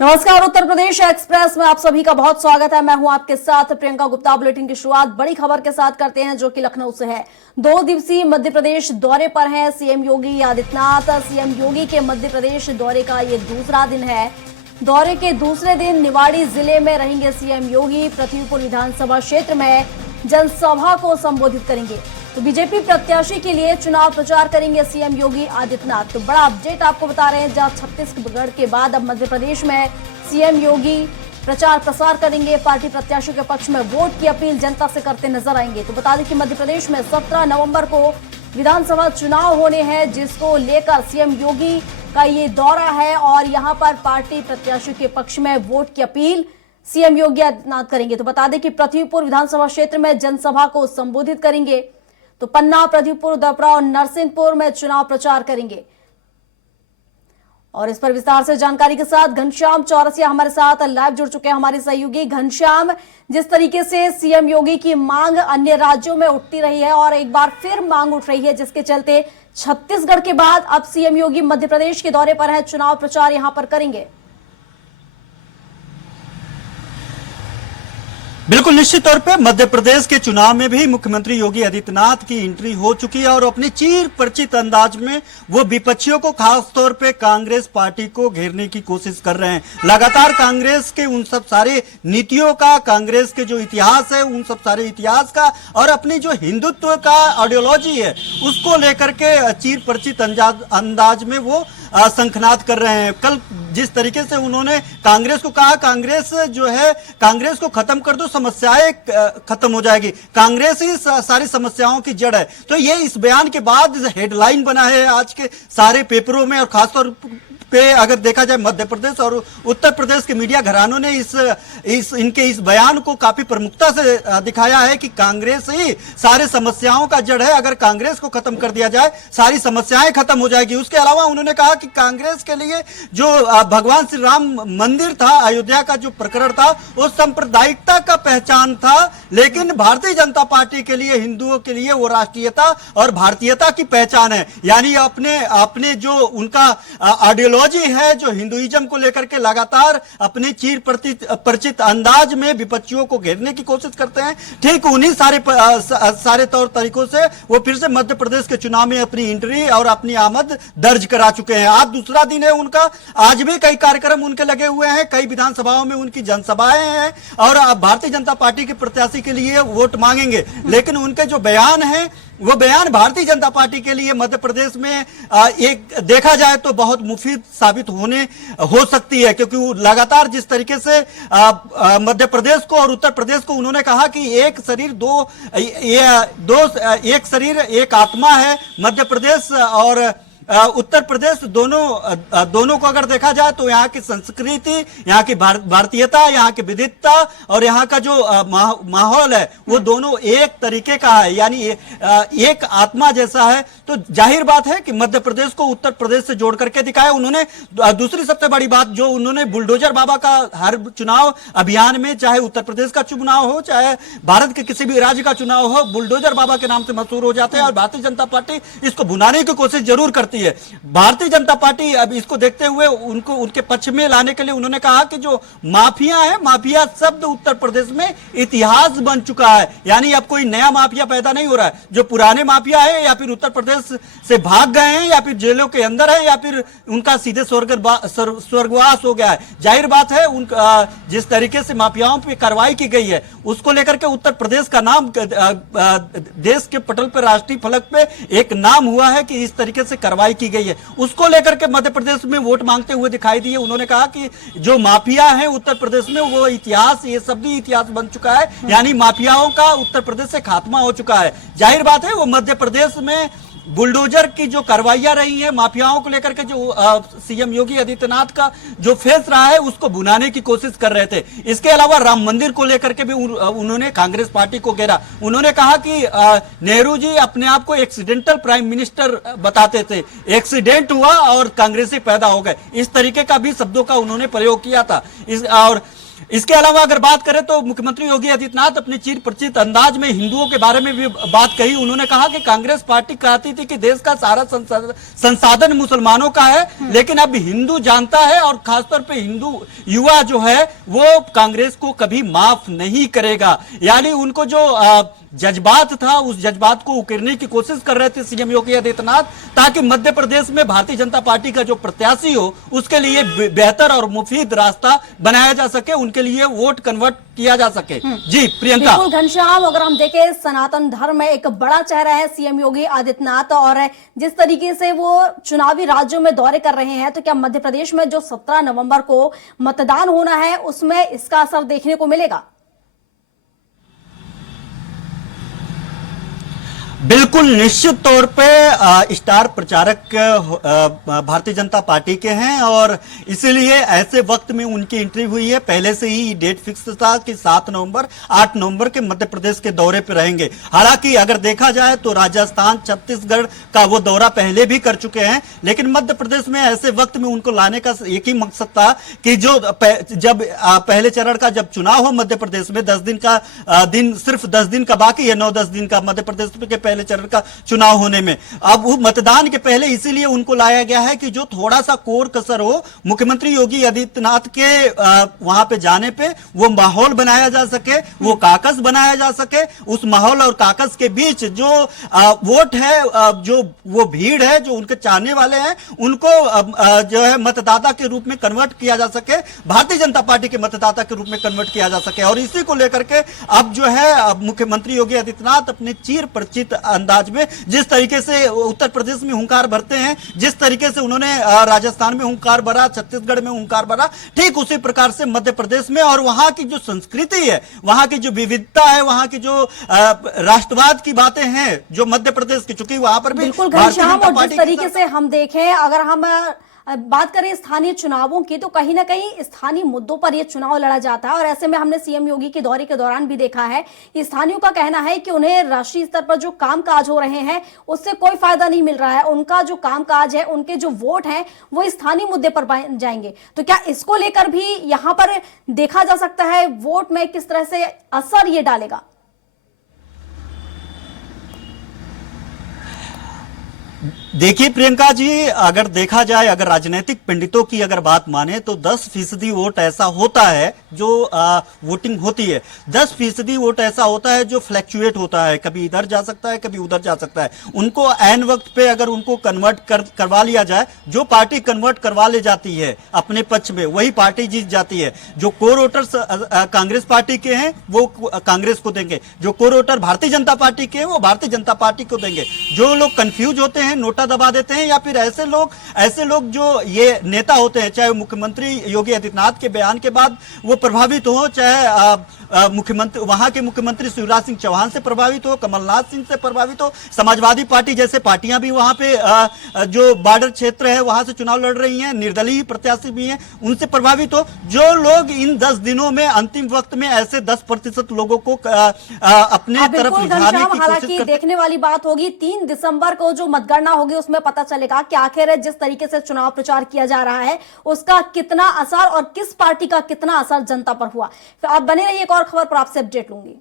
नमस्कार, उत्तर प्रदेश एक्सप्रेस में आप सभी का बहुत स्वागत है। मैं हूं आपके साथ प्रियंका गुप्ता। बुलेटिन की शुरुआत बड़ी खबर के साथ करते हैं जो कि लखनऊ से है। 2 दिवसीय मध्य प्रदेश दौरे पर हैं सीएम योगी आदित्यनाथ। सीएम योगी के मध्य प्रदेश दौरे का ये दूसरा दिन है। दौरे के दूसरे दिन निवाड़ी जिले में रहेंगे सीएम योगी। पृथ्वीपुर विधानसभा क्षेत्र में जनसभा को संबोधित करेंगे। तो बीजेपी प्रत्याशी के लिए चुनाव प्रचार करेंगे सीएम योगी आदित्यनाथ। तो बड़ा अपडेट आपको बता रहे हैं, जहां छत्तीसगढ़ के बाद अब मध्य प्रदेश में सीएम योगी प्रचार प्रसार करेंगे। पार्टी प्रत्याशियों के पक्ष में वोट की अपील जनता से करते नजर आएंगे। तो बता दें कि मध्य प्रदेश में 17 नवंबर को विधानसभा चुनाव होने हैं, जिसको लेकर सीएम योगी का ये दौरा है और यहां पर पार्टी प्रत्याशियों के पक्ष में वोट की अपील सीएम योगी आदित्यनाथ करेंगे। तो बता दें कि पृथ्वीपुर विधानसभा क्षेत्र में जनसभा को संबोधित करेंगे। तो पन्ना, पृथ्वीपुर, दपरा और नरसिंहपुर में चुनाव प्रचार करेंगे। और इस पर विस्तार से जानकारी के साथ घनश्याम चौरसिया हमारे साथ लाइव जुड़ चुके हैं। हमारे सहयोगी घनश्याम, जिस तरीके से सीएम योगी की मांग अन्य राज्यों में उठती रही है और एक बार फिर मांग उठ रही है, जिसके चलते छत्तीसगढ़ के बाद अब सीएम योगी मध्य प्रदेश के दौरे पर है, चुनाव प्रचार यहां पर करेंगे। बिल्कुल निश्चित तौर पे मध्य प्रदेश के चुनाव में भी मुख्यमंत्री योगी आदित्यनाथ की एंट्री हो चुकी है और अपने चीर परिचित अंदाज में वो विपक्षियों को, खास तौर पे कांग्रेस पार्टी को घेरने की कोशिश कर रहे हैं। लगातार कांग्रेस के उन सब सारे नीतियों का, कांग्रेस के जो इतिहास है उन सब सारे इतिहास का और अपनी जो हिंदुत्व का आइडियोलॉजी है उसको लेकर के चीर परिचित अंदाज में वो शंखनाद कर रहे हैं। कल जिस तरीके से उन्होंने कांग्रेस को कहा, कांग्रेस जो है, कांग्रेस को खत्म कर दो, समस्याएं खत्म हो जाएगी, कांग्रेस ही सारी समस्याओं की जड़ है। तो ये इस बयान के बाद हेडलाइन बना है आज के सारे पेपरों में और खासतौर पे अगर देखा जाए मध्य प्रदेश और उत्तर प्रदेश के मीडिया घरानों ने इनके इस बयान को काफी प्रमुखता से दिखाया है कि कांग्रेस ही सारे समस्याओं का जड़ है। अगर कांग्रेस को खत्म कर दिया जाए सारी समस्याएं खत्म हो जाएगी। उसके अलावा उन्होंने कहा कि कांग्रेस के लिए जो भगवान श्री राम मंदिर था, अयोध्या का जो प्रकरण था, वो सांप्रदायिकता का पहचान था, लेकिन भारतीय जनता पार्टी के लिए, हिंदुओं के लिए वो राष्ट्रीयता और भारतीयता की पहचान है। यानी अपने जो उनका आइडियोलॉजी है, जो हिंदुइज्म को लेकर के लगातार अपने चीर परिचित अंदाज में विपक्षियों को घेरने की कोशिश करते हैं, ठीक उन्हीं सारे तौर तरीकों से वो फिर से मध्य प्रदेश के चुनाव में अपनी एंट्री और अपनी आमद दर्ज करा चुके हैं। आज दूसरा दिन है उनका। आज भी कई कार्यक्रम उनके लगे हुए हैं, कई विधानसभाओं में उनकी जनसभाएं हैं और भारतीय जनता पार्टी के प्रत्याशी के लिए वोट मांगेंगे। लेकिन उनके जो बयान है वो बयान भारतीय जनता पार्टी के लिए मध्य प्रदेश में एक देखा जाए तो बहुत मुफीद साबित हो सकती है, क्योंकि लगातार जिस तरीके से मध्य प्रदेश को और उत्तर प्रदेश को उन्होंने कहा कि एक शरीर एक आत्मा है। मध्य प्रदेश और उत्तर प्रदेश दोनों को अगर देखा जाए तो यहाँ की संस्कृति, यहाँ की भारतीयता, यहाँ की विविधता और यहाँ का जो माहौल है वो दोनों एक तरीके का है, यानी एक आत्मा जैसा है। तो जाहिर बात है कि मध्य प्रदेश को उत्तर प्रदेश से जोड़ करके दिखाया उन्होंने। दूसरी सबसे बड़ी बात जो उन्होंने बुलडोजर बाबा का हर चुनाव अभियान में, चाहे उत्तर प्रदेश का चुनाव हो चाहे भारत के किसी भी राज्य का चुनाव हो, बुलडोजर बाबा के नाम से मशहूर हो जाते हैं और भारतीय जनता पार्टी इसको भुनाने की कोशिश जरूर करती है। भारतीय जनता पार्टी अब इसको देखते हुए उनके पक्ष में लाने के लिए उन्होंने कहा कि जो माफिया है, माफिया शब्द उत्तर प्रदेश में इतिहास बन चुका है। यानी अब कोई नया माफिया पैदा नहीं हो रहा है। जो पुराने माफिया है या फिर उत्तर प्रदेश से भाग गए हैं या फिर जेलों के अंदर है या फिर उनका सीधे स्वर्गवास हो गया है। जाहिर बात है जिस तरीके से माफियाओं पर कार्रवाई की गई है उसको लेकर के उत्तर प्रदेश का नाम देश के पटल पर, राष्ट्रीय फलक पे एक नाम हुआ है कि इस तरीके से कार्रवाई की गई है। उसको लेकर के मध्य प्रदेश में वोट मांगते हुए दिखाई दिए। उन्होंने कहा कि जो माफिया है उत्तर प्रदेश में वो इतिहास, ये सब भी इतिहास बन चुका है, यानी माफियाओं का उत्तर प्रदेश से खात्मा हो चुका है। जाहिर बात है वो मध्य प्रदेश में बुलडोजर की जो कार्रवाइयां रही हैं माफियाओं को लेकर के, जो सीएम योगी आदित्यनाथ का जो फेस रहा है उसको भुनाने की कोशिश कर रहे थे। इसके अलावा राम मंदिर को लेकर के भी उन्होंने कांग्रेस पार्टी को घेरा। उन्होंने कहा कि नेहरू जी अपने आप को एक्सीडेंटल प्राइम मिनिस्टर बताते थे, एक्सीडेंट हुआ और कांग्रेसी पैदा हो गए। इस तरीके का भी शब्दों का उन्होंने प्रयोग किया था। और इसके अलावा अगर बात करें तो मुख्यमंत्री योगी आदित्यनाथ अपने चिर परिचित अंदाज में हिंदुओं के बारे में भी बात कही। उन्होंने कहा कि कांग्रेस पार्टी कहती थी कि देश का सारा संसाधन मुसलमानों का है, लेकिन अब हिंदू जानता है और खासतौर पे हिंदू युवा जो है वो कांग्रेस को कभी माफ नहीं करेगा। यानी उनको जो जज्बात था उस जज्बात को उकेरने की कोशिश कर रहे थे सीएम योगी आदित्यनाथ, ताकि मध्य प्रदेश में भारतीय जनता पार्टी का जो प्रत्याशी हो उसके लिए बेहतर और मुफीद रास्ता बनाया जा सके, उनके लिए वोट कन्वर्ट किया जा सके। जी प्रियंका। बिल्कुल घनश्याम, अगर हम देखें सनातन धर्म में एक बड़ा चेहरा है सीएम योगी आदित्यनाथ, और जिस तरीके से वो चुनावी राज्यों में दौरे कर रहे हैं, तो क्या मध्य प्रदेश में जो 17 नवंबर को मतदान होना है उसमें इसका असर देखने को मिलेगा? बिल्कुल निश्चित तौर पे स्टार प्रचारक भारतीय जनता पार्टी के हैं और इसीलिए ऐसे वक्त में उनकी एंट्री हुई है। पहले से ही डेट फिक्स था कि 7 नवंबर 8 नवंबर के मध्य प्रदेश के दौरे पे रहेंगे। हालांकि अगर देखा जाए तो राजस्थान छत्तीसगढ़ का वो दौरा पहले भी कर चुके हैं, लेकिन मध्य प्रदेश में ऐसे वक्त में उनको लाने का एक ही मकसद था कि जब पहले चरण का जब चुनाव हो मध्य प्रदेश में 10 दिन का सिर्फ 10 दिन का बाकी है, 9-10 दिन का मध्य प्रदेश के पहले चरण का चुनाव होने में। अब वो मतदान के पहले इसीलिए उनको लाया गया है कि जो थोड़ा सा कोर कसर हो, मुख्यमंत्री योगी आदित्यनाथ के वहां पे जाने पे वो माहौल बनाया जा सके, वो काकस बनाया जा सके। उस माहौल और काकस के बीच जो वोट है, जो वो भीड़ है, जो उनके चाहने वाले हैं, उनको जो है मतदाता के रूप में कन्वर्ट किया जा सके, भारतीय जनता पार्टी के मतदाता के रूप में कन्वर्ट किया जा सके। और इसी को लेकर के अब जो है मुख्यमंत्री योगी आदित्यनाथ अपने चीर परिचित अंदाज में जिस तरीके से उत्तर प्रदेश में हुंकार भरते हैं, जिस तरीके से उन्होंने राजस्थान में हुंकार भरा, छत्तीसगढ़ में हुंकार भरा, ठीक उसी प्रकार से मध्य प्रदेश में। और वहां की जो संस्कृति है, वहां की जो विविधता है, वहां की जो राष्ट्रवाद की बातें हैं जो मध्य प्रदेश की, चूंकि वहां पर भी बिल्कुल घनश्याम, और जिस तरीके से हम देखें, अगर हम बात करें स्थानीय चुनावों की, तो कहीं ना कहीं स्थानीय मुद्दों पर यह चुनाव लड़ा जाता है। और ऐसे में हमने सीएम योगी के दौरे के दौरान भी देखा है कि स्थानीयों का कहना है कि उन्हें राष्ट्रीय स्तर पर जो कामकाज हो रहे हैं उससे कोई फायदा नहीं मिल रहा है। उनका जो कामकाज है, उनके जो वोट हैं, वो स्थानीय मुद्दे पर जाएंगे। तो क्या इसको लेकर भी यहां पर देखा जा सकता है वोट में किस तरह से असर ये डालेगा? देखिए प्रियंका जी, अगर देखा जाए, अगर राजनीतिक पंडितों की अगर बात माने तो 10% वोट ऐसा होता है जो वोटिंग होती है। 10% वोट ऐसा होता है जो फ्लैक्चुएट होता है, कभी इधर जा सकता है, कभी उधर जा सकता है। उनको ऐन वक्त पे अगर उनको कन्वर्ट करवा लिया जाए, जो पार्टी कन्वर्ट करवा ले जाती है अपने पक्ष में, वही पार्टी जीत जाती है। जो कोर वोटर्स कांग्रेस पार्टी के हैं वो कांग्रेस को देंगे, जो core voter Bharatiya Janata party के हैं वो भारतीय जनता पार्टी को देंगे। जो लोग कंफ्यूज होते हैं, नोटा दबा देते हैं, या फिर ऐसे लोग जो ये नेता होते हैं, चाहे मुख्यमंत्री योगी आदित्यनाथ के बयान के बाद वो प्रभावित हो, चाहे मुख्यमंत्री वहां के मुख्यमंत्री शिवराज सिंह चौहान से प्रभावित हो, कमलनाथ सिंह से प्रभावित हो, समाजवादी पार्टी जैसे पार्टियां भी वहां पे जो बॉर्डर क्षेत्र है वहां से चुनाव लड़ रही हैं, निर्दलीय प्रत्याशी भी हैं, उनसे प्रभावित हो। जो लोग इन 10 दिनों में अंतिम वक्त में ऐसे 10% लोगों को अपने तरफ रिझाने की कोशिश करते। देखने वाली बात होगी 3 दिसंबर को जो मतगणना होगी, उसमें पता चलेगा कि आखिर जिस तरीके से चुनाव प्रचार किया जा रहा है उसका कितना असर और किस पार्टी का कितना असर जनता पर हुआ। तो आप बने रहिए, एक और खबर पर आपसे अपडेट लूंगी।